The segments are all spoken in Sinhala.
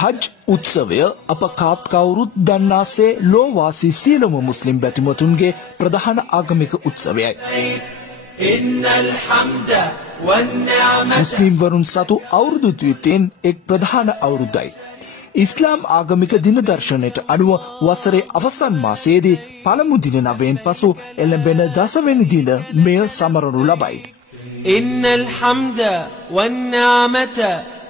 හජ් උත්සවය අප කාත් කවුරුත් දන්නාසේ ලෝවාසී සියලුම මුස්ලිම් බැතිමතුන්ගේ ප්‍රධාන ආගමික උත්සවයයි. මුස්ලිම් වරුන් සතු අවුරුදු ද්විතයෙන් එක් ප්‍රධාන අවුරුද්දයි. ඉස්ලාම් ආගමික දින දර්ශනයට අනුව වසරේ අවසන් මාසයේදී පළමු දින 9න් පසු එළඹෙන දසවෙනි දින මෙය සමරනු ලබයි. ඉන්නල් හම්ද වන්නාමත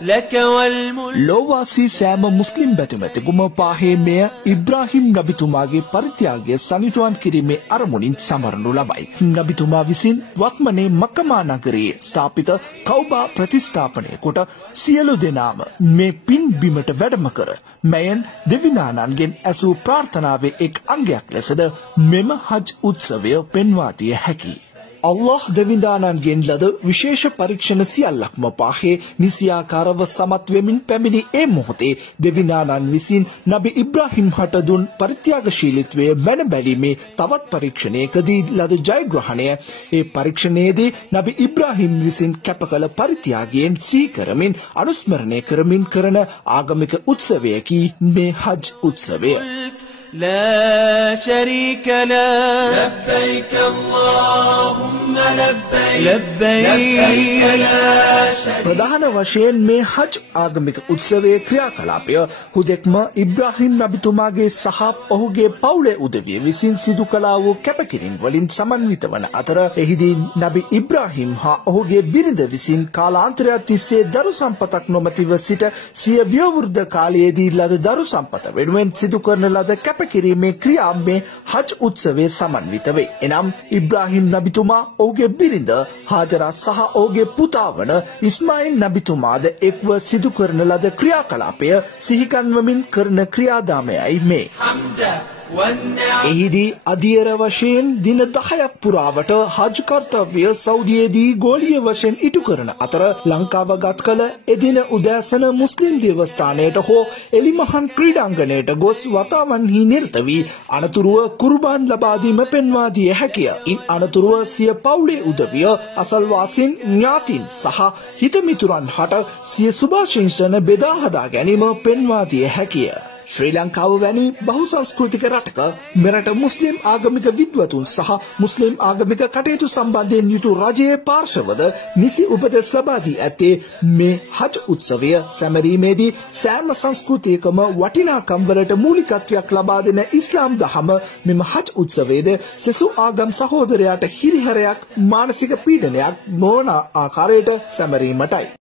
ලක වල් මුල්ක් ලෝවාසී සෑම මුස්ලිම් බැතිමතෙකුම පාහේ මෙය ඉබ්‍රාහිම් නබිතුමාගේ පරිත්‍යාගය සනිටුවන් කිරීමේ අරමුණින් සමරනු ලබයි. නබිතුමා විසින් වක්මනේ මක්කමා නගරයේ ස්ථාපිත කෞබා ප්‍රතිස්ථාපනය කොට සියලු දෙනාම මේ පින් බිමට වැඩම කර මෙයන් දෙවිනානන්ගෙන් ඇසූ ප්‍රාර්ථනාවේ එක් අංගයක් ලෙසද මෙම හජ් උත්සවය පෙන්වා දිය හැකියි. අල්ලාහ් දෙවිඳානන්ගෙන් ලද විශේෂ පරීක්ෂණ සියල්ලක්ම පාහේ නිසියාකාරව සමත් වෙමින් පැමිණි ඒ මොහොතේ දෙවිඳානන් විසින් නබි ඉබ්‍රාහිම් හට දුන් පරිත්‍යාගශීලීත්වය මැන බැලීමේ තවත් පරීක්ෂණයකදී ලද ජයග්‍රහණය ඒ පරීක්ෂණයේදී නබි ඉබ්‍රාහිම් විසින් කැප කළ පරිත්‍යාගයෙන් සීකරමින් අනුස්මරණය කරමින් කරන ආගමික උත්සවයකි මේ හජ් උත්සවය. لا شريك له لبيك اللهم لبيك لبيك لا شريك ප්‍රධාන වශයෙන් මේ හජ් ආගමික උත්සවයේ ක්‍රියාකලාපය හුදෙක්ම ඉබ්‍රාහිම් නබිතුමාගේ සහ ඔහුගේ පවුලේ උදවිය විසින් සිදු කළා වූ කැපකිරීම වලින් සමන්විත වන අතර එහිදී නබි ඉබ්‍රාහිම් හා ඔහුගේ බිරිඳ විසින් කාලාන්තරයක් තිස්සේ දරු සම්පතක් නොමැතිව සිට සිය ව්‍යවෘද්ධ කාලයේදී ලද දරු සම්පත වෙනුවෙන් සිදු කරන ලද කිරීමේ ක්‍රියා මේ හජ් උත්සවයේ සමන්විත වේ. එනම් ඉබ්‍රාහිම් නබිතුමා ඔහුගේ බිරිඳ හාජරා සහ ඔහුගේ පුතා වන ඉස්මායිල් නබිතුමාද එක්ව සිදු කරන ලද ක්‍රියාකලාපය සිහිකන්වමින් කරන ක්‍රියාදාමයයි මේ. එහිදී අධියර වශයෙන් දින 10ක් පුරාවට හජ් කර්තව්‍ය සෞදියේදී ගෝලීය වශයෙන් ඉටු කරන අතර ලංකාව ගත කළ එදින උදෑසන මුස්ලිම් දේවස්ථානයට හෝ එලිමහන් ක්‍රීඩාංගණයට ගොස් වතාවන්හි නිරත වී අනතුරුව කුර්බාන් ලබා දීම පෙන්වා දිය හැකිය. ඉන් අනතුරුව සිය පවුලේ උදවිය අසල්වාසීන් ඥාතීන් සහ හිතමිතුරන් හට සිය සුභාශිංසන බෙදා හදා ගැනීම පෙන්වා දිය හැකිය. ශ්‍රී ලංකාව වැනි බහුසංස්කෘතික රටක මෙරට මුස්ලිම් ආගමික විද්වතුන් සහ මුස්ලිම් ආගමික කටයුතු සම්බන්ධයෙන් යුතු රජයේ පාර්ශවද නිසි උපදෙස් ලබා දී ඇත්තේ මේ හජ් උත්සවය සැමරීමේදී සෑම සංස්කෘතියකම වටිනාකම් වලට මූලිකත්වයක් ලබා දෙන ඉස්ලාම් දහම මෙම හජ් උත්සවයේද සෙසු ආගම් සහෝදරයාට හිරිහැරයක් මානසික පීඩනයක් නොවන ආකාරයට සැමරීමටයි.